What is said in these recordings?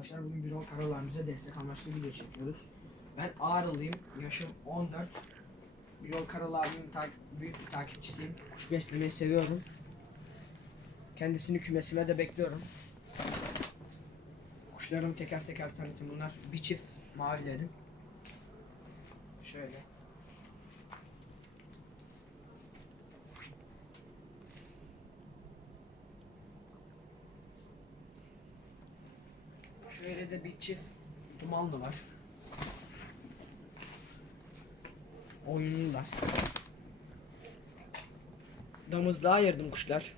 arkadaşlar. Bugün bir karalarımıza destek amaçlı video çekiyoruz. Ben Ağrılıyım. Yaşım 14. Bir yol karalarının ta- büyük bir takipçisiyim. Kuş beslemeyi seviyorum. Kendisini kümesime de bekliyorum. Kuşlarımı teker teker tanıtayım. Bunlar bir çift mavilerim. Şöyle. Şöyle de bir çift dumanlı var. Oyunlular. Damızlığa ayırdım kuşlar.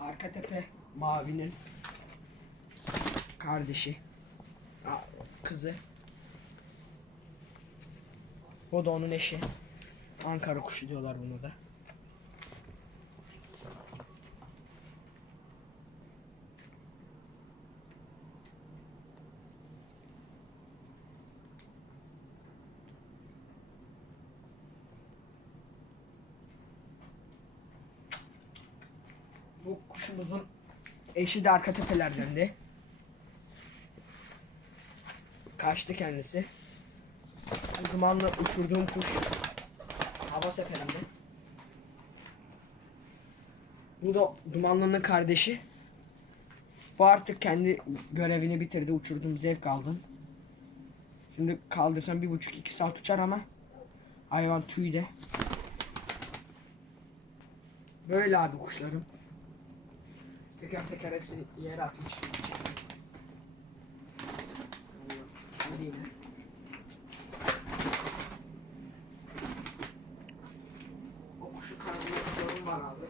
Arka tepe mavinin kardeşi. Kızı. O da onun eşi. Ankara kuşu diyorlar bunu da. Bu kuşumuzun eşi de arka tepelerdendi. Kaçtı kendisi. Dumanla uçurduğum kuş hava seferinde. Bu da Dumanlı'nın kardeşi. Bu artık kendi görevini bitirdi. Uçurdum, zevk aldım. Şimdi kaldırsam bir buçuk iki saat uçar ama hayvan tüyde. Böyle abi kuşlarım. Teker teker hepsini yere atmış. Yine. O kuşu karnına sorun var abi.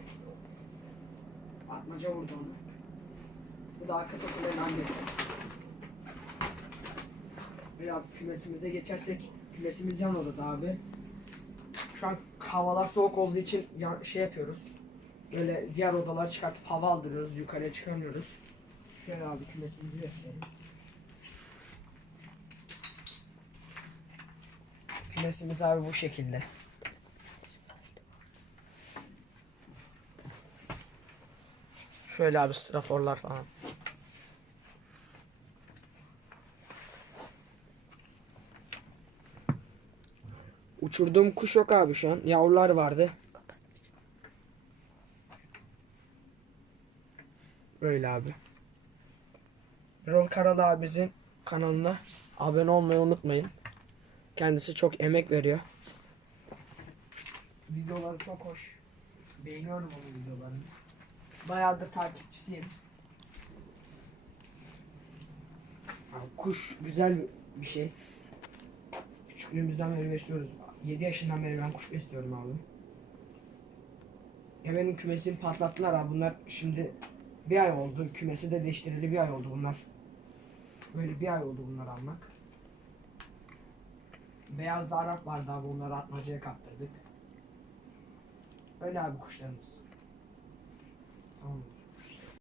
Atmaca vurdu onu. Bu da arka takıların annesi. Ve abi kümesimize geçersek kümesimiz yan odada abi. Şu an havalar soğuk olduğu için şey yapıyoruz. Böyle diğer odaları çıkartıp hava aldırıyoruz. Yukarıya çıkamıyoruz. Şöyle abi kümesimizi göstereyim. Kümesimiz abi bu şekilde. Şöyle abi straforlar falan. Uçurduğum kuş yok abi şu an. Yavrular vardı. Böyle abi. Erol Karadağ abimizin kanalına abone olmayı unutmayın. Kendisi çok emek veriyor. Videoları çok hoş. Beğeniyorum onun videolarını. Bayağıdır takipçisiyim. Abi kuş güzel bir şey. Küçüklüğümüzden beri besliyoruz. 7 yaşından beri ben kuş besliyorum abi. Ya benim kümesimi patlattılar abi. Bunlar şimdi bir ay oldu. Kümesi de değiştirildi bir ay oldu bunlar. Böyle bir ay oldu bunları almak. Beyaz da Arap vardı abi onları atmacaya kaptırdık. Öyle abi kuşlarımız. Tamam.